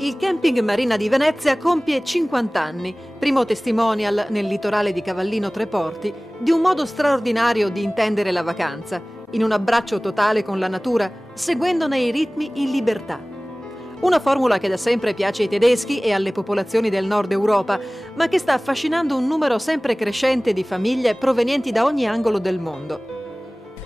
Il camping Marina di Venezia compie 50 anni, primo testimonial nel litorale di Cavallino Treporti di un modo straordinario di intendere la vacanza, in un abbraccio totale con la natura, seguendone i ritmi in libertà. Una formula che da sempre piace ai tedeschi e alle popolazioni del nord Europa, ma che sta affascinando un numero sempre crescente di famiglie provenienti da ogni angolo del mondo.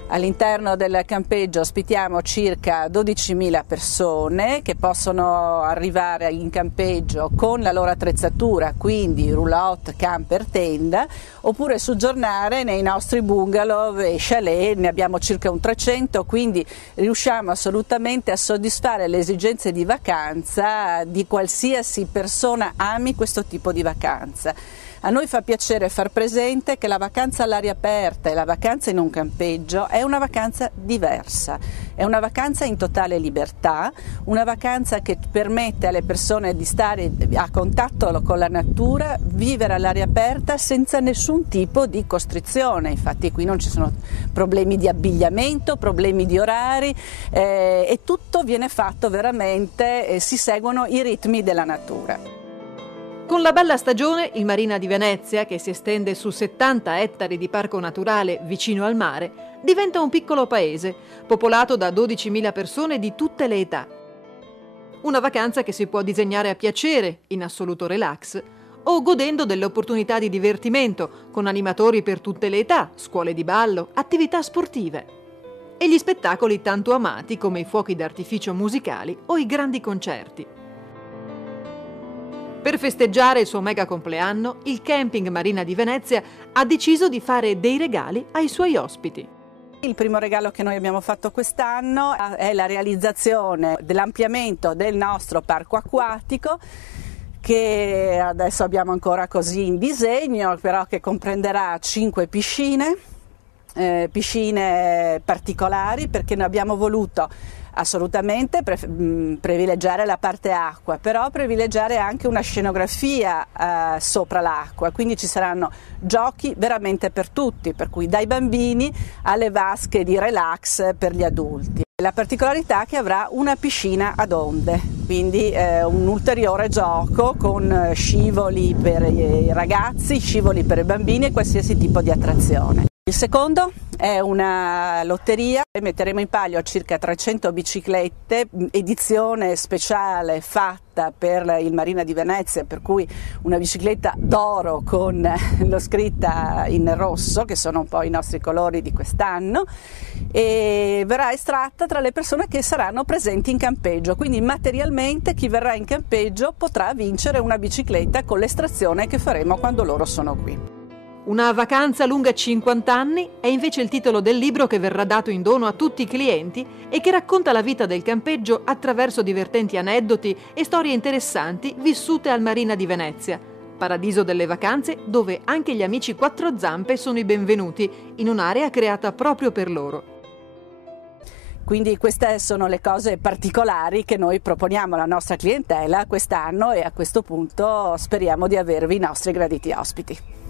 All'interno del campeggio ospitiamo circa 12.000 persone che possono arrivare in campeggio con la loro attrezzatura, quindi roulotte, camper, tenda, oppure soggiornare nei nostri bungalow e chalet. Ne abbiamo circa un 300, quindi riusciamo assolutamente a soddisfare le esigenze di vacanza di qualsiasi persona ami questo tipo di vacanza. A noi fa piacere far presente che la vacanza all'aria aperta e la vacanza in un campeggio è una vacanza diversa, è una vacanza in totale libertà, una vacanza che permette alle persone di stare a contatto con la natura, vivere all'aria aperta senza nessun tipo di costrizione. Infatti qui non ci sono problemi di abbigliamento, problemi di orari e tutto viene fatto veramente, si seguono i ritmi della natura. Con la bella stagione, il Marina di Venezia, che si estende su 70 ettari di parco naturale vicino al mare, diventa un piccolo paese, popolato da 12.000 persone di tutte le età. Una vacanza che si può disegnare a piacere, in assoluto relax, o godendo delle opportunità di divertimento, con animatori per tutte le età, scuole di ballo, attività sportive. E gli spettacoli tanto amati come i fuochi d'artificio musicali o i grandi concerti. Per festeggiare il suo mega compleanno, il camping Marina di Venezia ha deciso di fare dei regali ai suoi ospiti. Il primo regalo che noi abbiamo fatto quest'anno è la realizzazione dell'ampliamento del nostro parco acquatico, che adesso abbiamo ancora così in disegno, però che comprenderà 5 piscine particolari, perché noi abbiamo voluto assolutamente privilegiare la parte acqua, però privilegiare anche una scenografia sopra l'acqua, quindi ci saranno giochi veramente per tutti, per cui dai bambini alle vasche di relax per gli adulti. La particolarità è che avrà una piscina ad onde, quindi un ulteriore gioco con scivoli per i ragazzi, scivoli per i bambini e qualsiasi tipo di attrazione. Il secondo è una lotteria, metteremo in palio circa 300 biciclette, edizione speciale fatta per il Marina di Venezia, per cui una bicicletta d'oro con lo scritta in rosso, che sono un po' i nostri colori di quest'anno, e verrà estratta tra le persone che saranno presenti in campeggio, quindi materialmente chi verrà in campeggio potrà vincere una bicicletta con l'estrazione che faremo quando loro sono qui. Una vacanza lunga 50 anni è invece il titolo del libro che verrà dato in dono a tutti i clienti e che racconta la vita del campeggio attraverso divertenti aneddoti e storie interessanti vissute al Marina di Venezia, paradiso delle vacanze dove anche gli amici quattro zampe sono i benvenuti in un'area creata proprio per loro. Quindi queste sono le cose particolari che noi proponiamo alla nostra clientela quest'anno e a questo punto speriamo di avervi i nostri graditi ospiti.